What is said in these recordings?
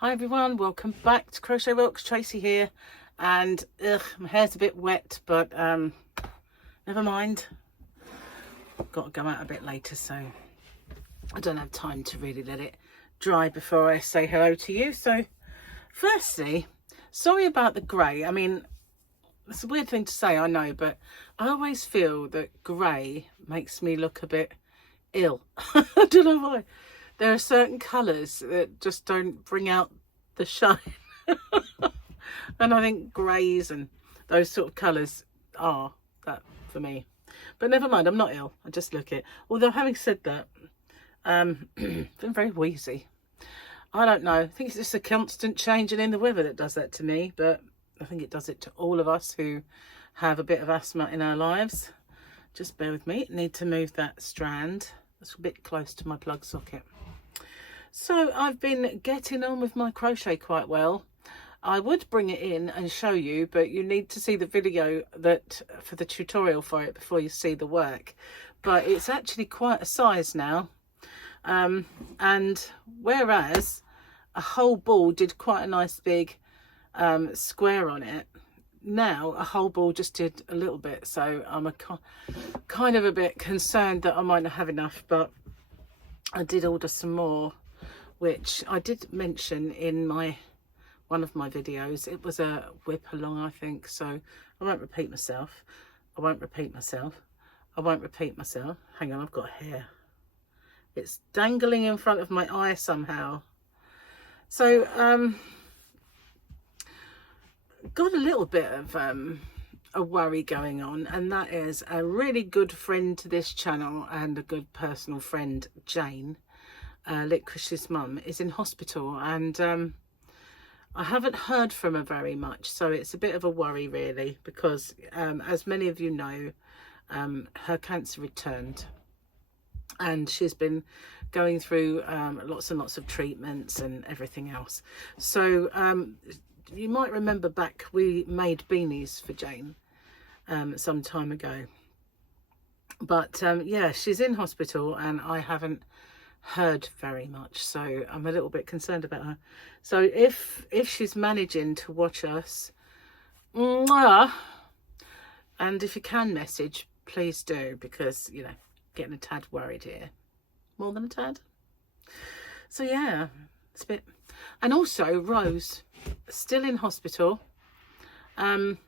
Hi everyone, welcome back to Crochet Rocks. Tracy here, and my hair's a bit wet, but never mind. I've got to go out a bit later, so I don't have time to really let it dry before I say hello to you. So firstly, sorry about the grey. I mean, it's a weird thing to say, I know, but I always feel that grey makes me look a bit ill. I don't know why. There are certain colours that just don't bring out the shine. And I think greys and those sort of colours are that for me. But never mind, I'm not ill. I just look it. Although having said that, been very wheezy. I don't know. I think it's just a constant changing in the weather that does that to me. But I think it does it to all of us who have a bit of asthma in our lives. Just bear with me. Need to move that strand. It's a bit close to my plug socket. So I've been getting on with my crochet quite well. I would bring it in and show you, but you need to see the video that for the tutorial for it before you see the work. But it's actually quite a size now. And whereas a whole ball did quite a nice big square on it, now a whole ball just did a little bit. So I'm kind of a bit concerned that I might not have enough, but I did order some more, which I did mention in one of my videos. It was a whip along, I think, so I won't repeat myself. I won't repeat myself. I won't repeat myself. Hang on, I've got hair. It's dangling in front of my eye somehow. So got a little bit of a worry going on, and that is a really good friend to this channel and a good personal friend, Jane, Licorice's mum, is in hospital, and I haven't heard from her very much, so it's a bit of a worry really, because as many of you know, her cancer returned, and she's been going through lots and lots of treatments and everything else. So you might remember back we made beanies for Jane some time ago, but yeah, she's in hospital and I haven't heard very much, so I'm a little bit concerned about her. So if she's managing to watch us, and if you can message, please do, because you know, getting a tad worried here, more than a tad. So yeah, it's a bit. And also Rose still in hospital, and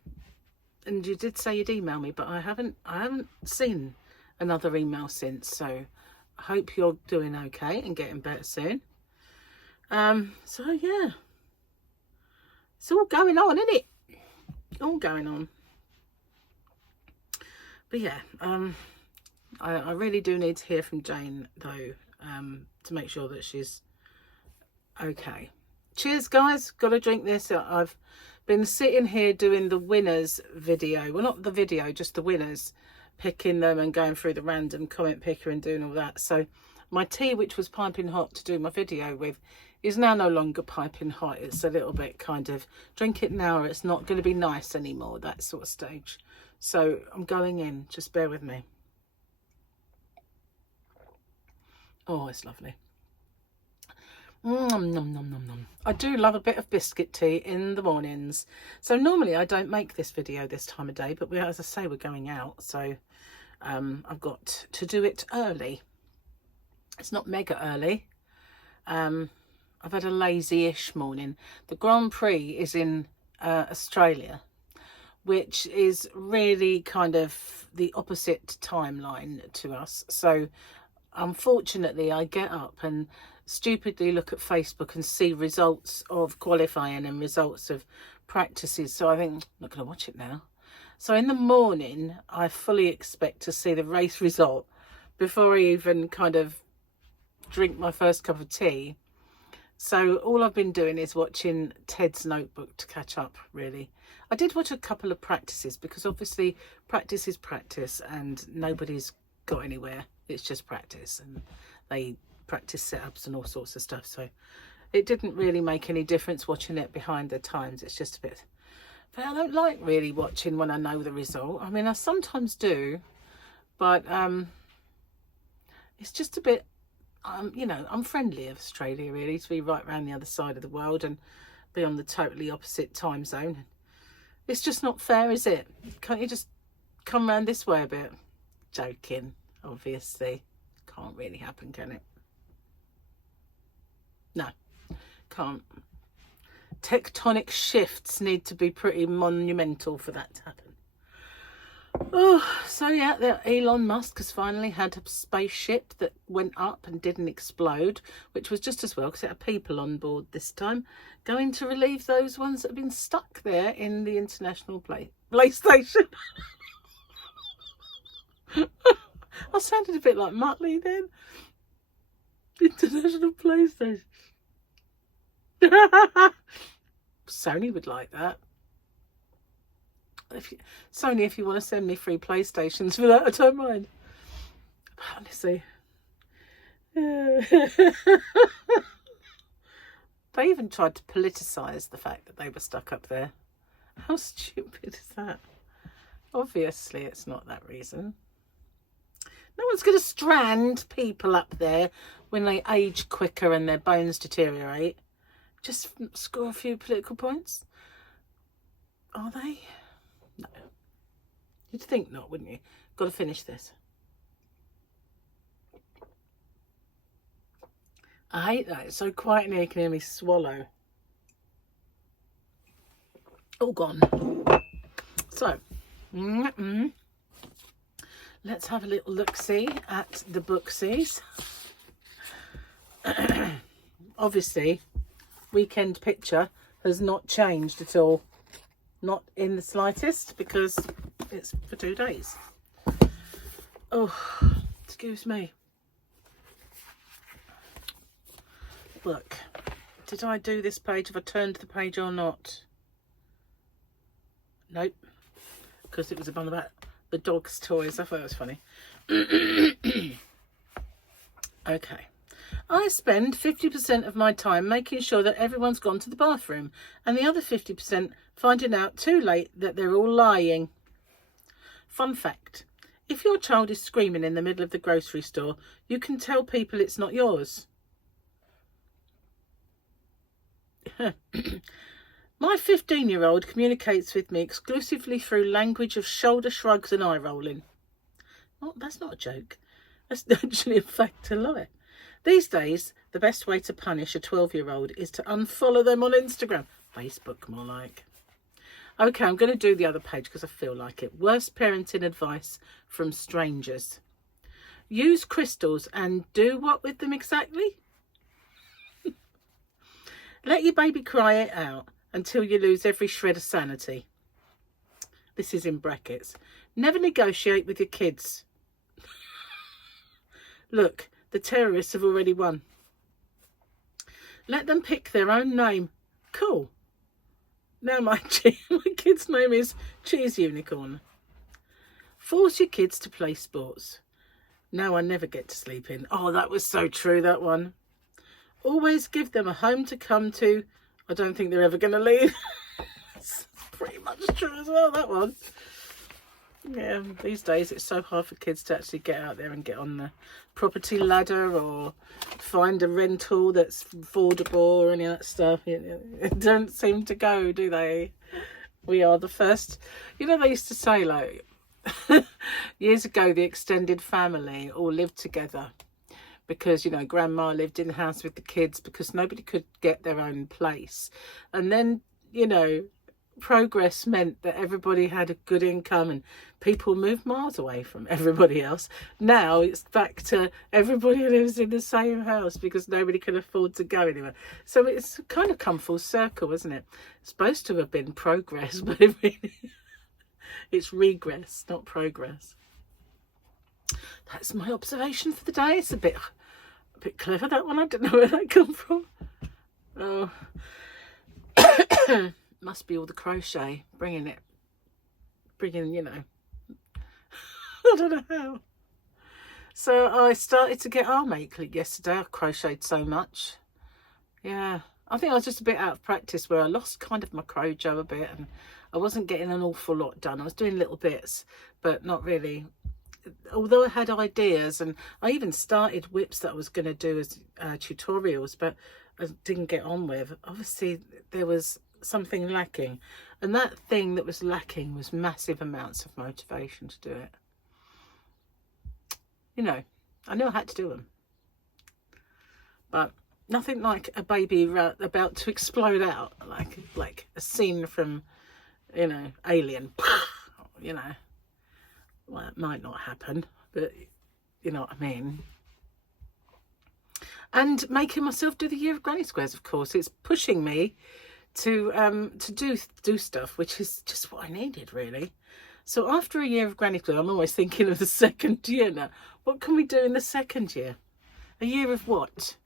you did say you'd email me, but I haven't seen another email since, so I hope you're doing okay and getting better soon. So yeah, it's all going on, isn't it? All going on. But yeah, I really do need to hear from Jane though, to make sure that she's okay. Cheers guys, gotta drink this. I've been sitting here doing the winners video, well not the video, just the winners, picking them and going through the random comment picker and doing all that. So my tea, which was piping hot to do my video with, is now no longer piping hot. It's a little bit kind of drink it now or it's not going to be nice anymore, that sort of stage. So I'm going in, just bear with me. Oh, it's lovely. Nom, nom, nom, nom, nom. I do love a bit of biscuit tea in the mornings. So normally I don't make this video this time of day, but as I say, we're going out, so I've got to do it early. It's not mega early. I've had a lazy-ish morning. The Grand Prix is in Australia, which is really kind of the opposite timeline to us. So unfortunately I get up and stupidly look at Facebook and see results of qualifying and results of practices. So I think, I'm not going to watch it now. So in the morning, I fully expect to see the race result before I even kind of drink my first cup of tea. So all I've been doing is watching Ted's Notebook to catch up, really. I did watch a couple of practices because obviously practice is practice and nobody's got anywhere. It's just practice, and they practice setups and all sorts of stuff. So it didn't really make any difference watching it behind the times. It's just a bit, but I don't like really watching when I know the result. I mean, I sometimes do, but it's just a bit you know, I'm friendly of Australia, really, to be right around the other side of the world and be on the totally opposite time zone. It's just not fair, is it? Can't you just come round this way a bit? Joking, obviously. Can't really happen, can it? No, can't. Tectonic shifts need to be pretty monumental for that to happen. Oh, so yeah, Elon Musk has finally had a spaceship that went up and didn't explode, which was just as well because it had people on board this time, going to relieve those ones that have been stuck there in the International PlayStation. I sounded a bit like Muttley then. International PlayStation. Sony would like that. Sony, if you want to send me free PlayStations for that, I don't mind. Honestly. They even tried to politicise the fact that they were stuck up there. How stupid is that? Obviously, it's not that reason. No one's going to strand people up there when they age quicker and their bones deteriorate. Just score a few political points. Are they? No. You'd think not, wouldn't you? Got to finish this. I hate that. It's so quiet in here you can hear me swallow. All gone. So, let's have a little look-see at the booksies. Obviously, weekend picture has not changed at all. Not in the slightest, because it's for 2 days. Oh, excuse me. Look, did I do this page? Have I turned the page or not? Nope, because it was about the dog's toys. I thought it was funny. Okay. I spend 50% of my time making sure that everyone's gone to the bathroom and the other 50% finding out too late that they're all lying. Fun fact, if your child is screaming in the middle of the grocery store, you can tell people it's not yours. My 15-year-old communicates with me exclusively through language of shoulder shrugs and eye rolling. Well, that's not a joke. That's actually a fact to lie. These days, the best way to punish a 12-year-old is to unfollow them on Instagram. Facebook, more like. Okay, I'm going to do the other page because I feel like it. Worst parenting advice from strangers. Use crystals and do what with them exactly? Let your baby cry it out until you lose every shred of sanity. This is in brackets. Never negotiate with your kids. Look, the terrorists have already won. Let them pick their own name. Cool. Now my kid's name is Cheese Unicorn. Force your kids to play sports. Now I never get to sleep in. Oh, that was so true, that one. Always give them a home to come to. I don't think they're ever going to leave. It's pretty much true as well, that one. Yeah, these days it's so hard for kids to actually get out there and get on the property ladder or find a rental that's affordable or any of that stuff. It don't seem to go, do they? We are the first. You know, they used to say, like, years ago, the extended family all lived together because, you know, grandma lived in the house with the kids because nobody could get their own place. And then, you know, progress meant that everybody had a good income and people moved miles away from everybody else. Now it's back to everybody lives in the same house because nobody can afford to go anywhere. So it's kind of come full circle, isn't it? It's supposed to have been progress, but it's regress, not progress. That's my observation for the day. It's a bit clever, that one. I don't know where that come from. Oh. Must be all the crochet, bringing, you know, I don't know how. So I started to get arm ache yesterday. I crocheted so much. Yeah, I think I was just a bit out of practice where I lost kind of my crojo a bit and I wasn't getting an awful lot done. I was doing little bits, but not really although I had ideas, and I even started whips that I was going to do as tutorials, but I didn't get on with. Obviously, there was something lacking, and that thing that was lacking was massive amounts of motivation to do it. You know, I knew I had to do them, but nothing like a baby about to explode out, like a scene from, you know, Alien. You know, well, it might not happen, but you know what I mean. And making myself do the year of granny squares, of course, it's pushing me to do stuff, which is just what I needed, really. So after a year of granny squares, I'm always thinking of the second year now. What can we do in the second year? A year of what?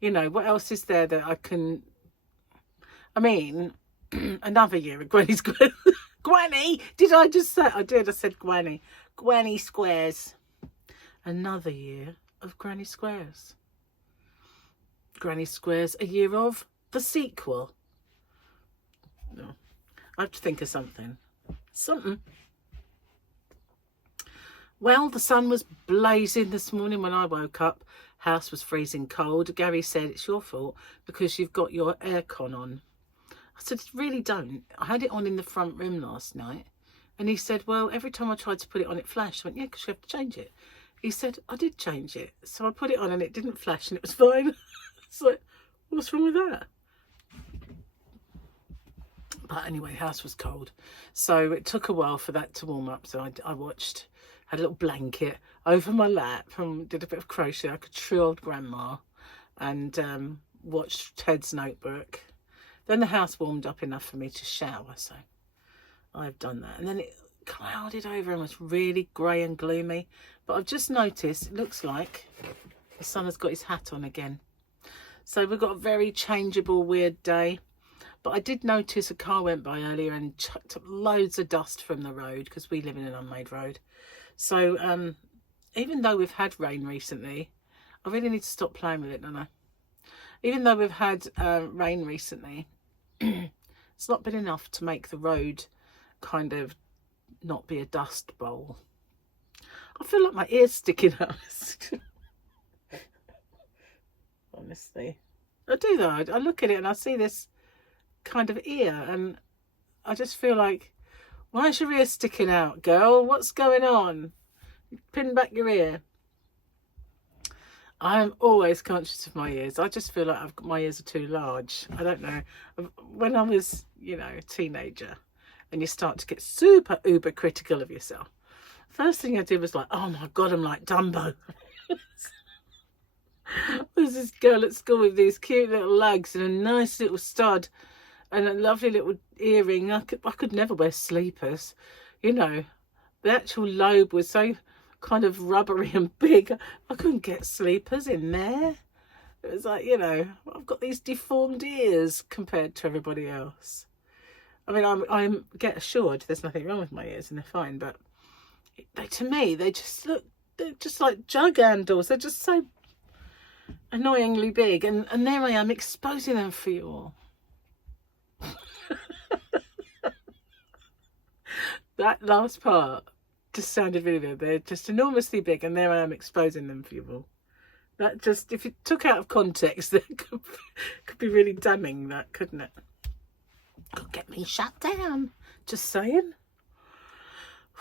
You know, what else is there that I can... I mean, another year of granny squares. Granny! Did I just say... I did, I said granny. Granny squares. Another year of granny squares. Granny squares, a year of the sequel. No, I have to think of something. Well, the sun was blazing this morning when I woke up. House was freezing cold. Gary said, it's your fault because you've got your aircon on. I said, really don't. I had it on in the front room last night. And he said, well, every time I tried to put it on, it flashed. I went, yeah, because you have to change it. He said, I did change it. So I put it on and it didn't flash and it was fine. It's like, what's wrong with that? But anyway, house was cold. So it took a while for that to warm up. So I watched... had a little blanket over my lap and did a bit of crochet like a true old grandma, and watched Ted's Notebook. Then the house warmed up enough for me to shower, so I've done that. And then it clouded over and was really grey and gloomy. But I've just noticed, it looks like the sun has got his hat on again. So we've got a very changeable, weird day. But I did notice a car went by earlier and chucked up loads of dust from the road, because we live in an unmade road. So even though we've had rain recently, I really need to stop playing with it, don't I? Even though we've had rain recently, it's not been enough to make the road kind of not be a dust bowl. I feel like my ear's sticking out. Honestly. I do though. I look at it and I see this kind of ear and I just feel like, why is your ear sticking out, girl? What's going on? Pin back your ear. I'm always conscious of my ears. I just feel like my ears are too large. I don't know. When I was, you know, a teenager and you start to get super uber critical of yourself, first thing I did was like, oh my God, I'm like Dumbo. There's this girl at school with these cute little legs and a nice little stud and a lovely little earring. I could never wear sleepers. You know, the actual lobe was so kind of rubbery and big. I couldn't get sleepers in there. It was like, you know, I've got these deformed ears compared to everybody else. I mean, I'm get assured there's nothing wrong with my ears and they're fine, but to me, they're just like jug handles. They're just so annoyingly big. And there I am exposing them for you all. That last part just sounded really good. They're just enormously big and there I am exposing them for you all. That just, if it took out of context, that could be really damning, that, couldn't it? Could get me shut down. Just saying.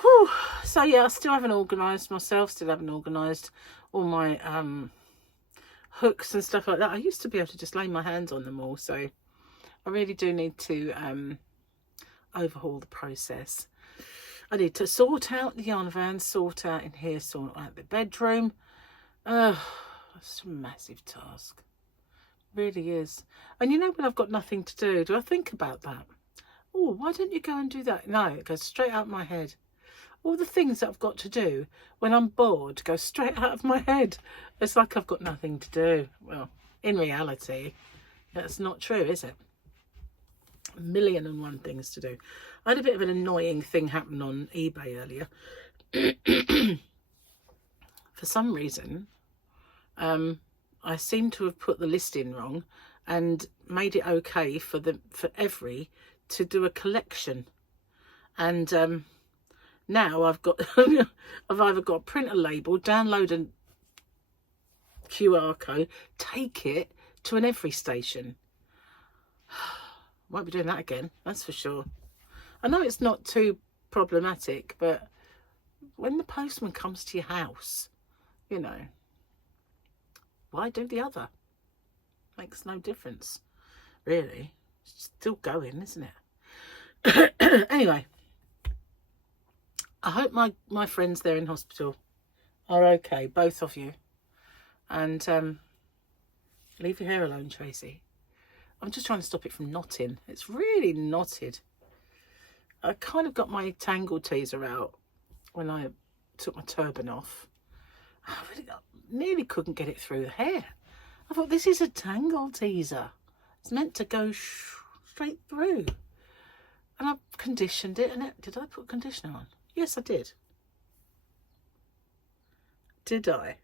Whew. So yeah, I still haven't organised myself, still haven't organised all my hooks and stuff like that. I used to be able to just lay my hands on them all, so I really do need to overhaul the process. I need to sort out the yarn van, sort out in here, sort out the bedroom. It's a massive task. It really is. And you know, when I've got nothing to do I think about that? Oh, why don't you go and do that? No, it goes straight out my head. All the things that I've got to do when I'm bored go straight out of my head. It's like I've got nothing to do. Well, in reality, that's not true, is it? 1,000,001 things to do. I had a bit of an annoying thing happen on eBay earlier. For some reason, I seem to have put the listing wrong and made it okay for every to do a collection. And Now I've got, I've either got to print a label, download a QR code, take it to an every station. Won't be doing that again, that's for sure. I know it's not too problematic, but when the postman comes to your house, you know, why do the other? Makes no difference, really. It's still going, isn't it? Anyway, I hope my friends there in hospital are okay, both of you. And leave your hair alone, Tracy. I'm just trying to stop it from knotting. It's really knotted. I kind of got my tangle teaser out when I took my turban off. I nearly couldn't get it through the hair. I thought, this is a tangle teaser. It's meant to go straight through. And I conditioned it. And did I put conditioner on? Yes, I did. Did I?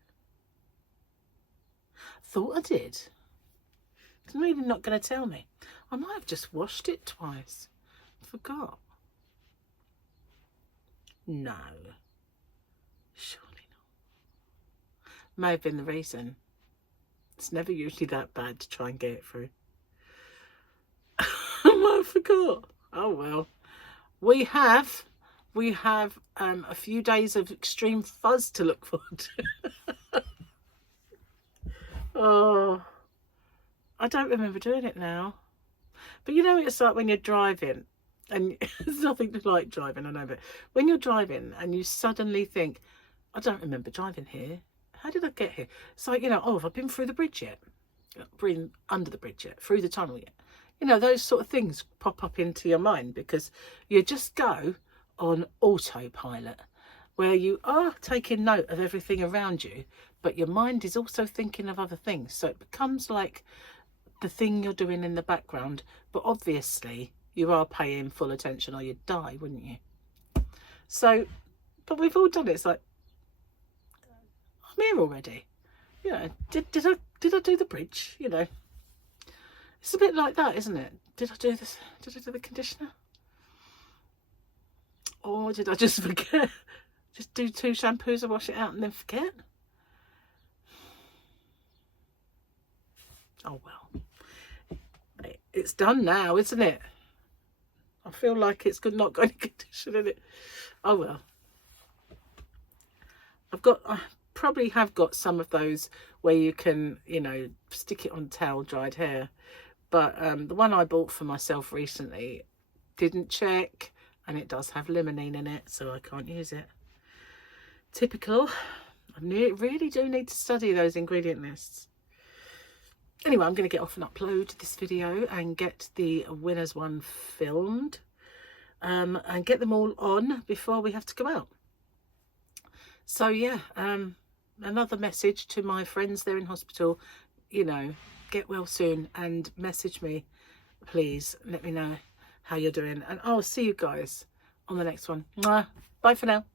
Thought I did. It's really not going to tell me. I might have just washed it twice. Forgot. No. Surely not. May have been the reason. It's never usually that bad to try and get it through. I forgot. Oh well. We have a few days of extreme fuzz to look forward to. Oh, I don't remember doing it now. But you know, it's like when you're driving, and there's nothing to like driving, I know, but when you're driving and you suddenly think, I don't remember driving here. How did I get here? It's like, you know, oh, have I been through the bridge yet? Been under the bridge yet? Through the tunnel yet? You know, those sort of things pop up into your mind because you just go on autopilot, where you are taking note of everything around you, but your mind is also thinking of other things. So it becomes like the thing you're doing in the background, but obviously you are paying full attention or you'd die, wouldn't you? So, but we've all done it. It's like, I'm here already. You know, did I do the bridge? You know, it's a bit like that, isn't it? Did I do this? Did I do the conditioner? Or did I just forget? Just do 2 shampoos and wash it out and then forget? Oh well. It's done now, isn't it? I feel like it's not got any condition in it. Oh well. I probably have got some of those where you can, you know, stick it on towel dried hair. But the one I bought for myself recently didn't check, and it does have limonene in it, so I can't use it. Typical. I really do need to study those ingredient lists. Anyway, I'm going to get off and upload this video and get the winners one filmed, and get them all on before we have to go out. So yeah, another message to my friends there in hospital, you know, get well soon and message me, please. Let me know how you're doing, and I'll see you guys on the next one. Mwah. Bye for now.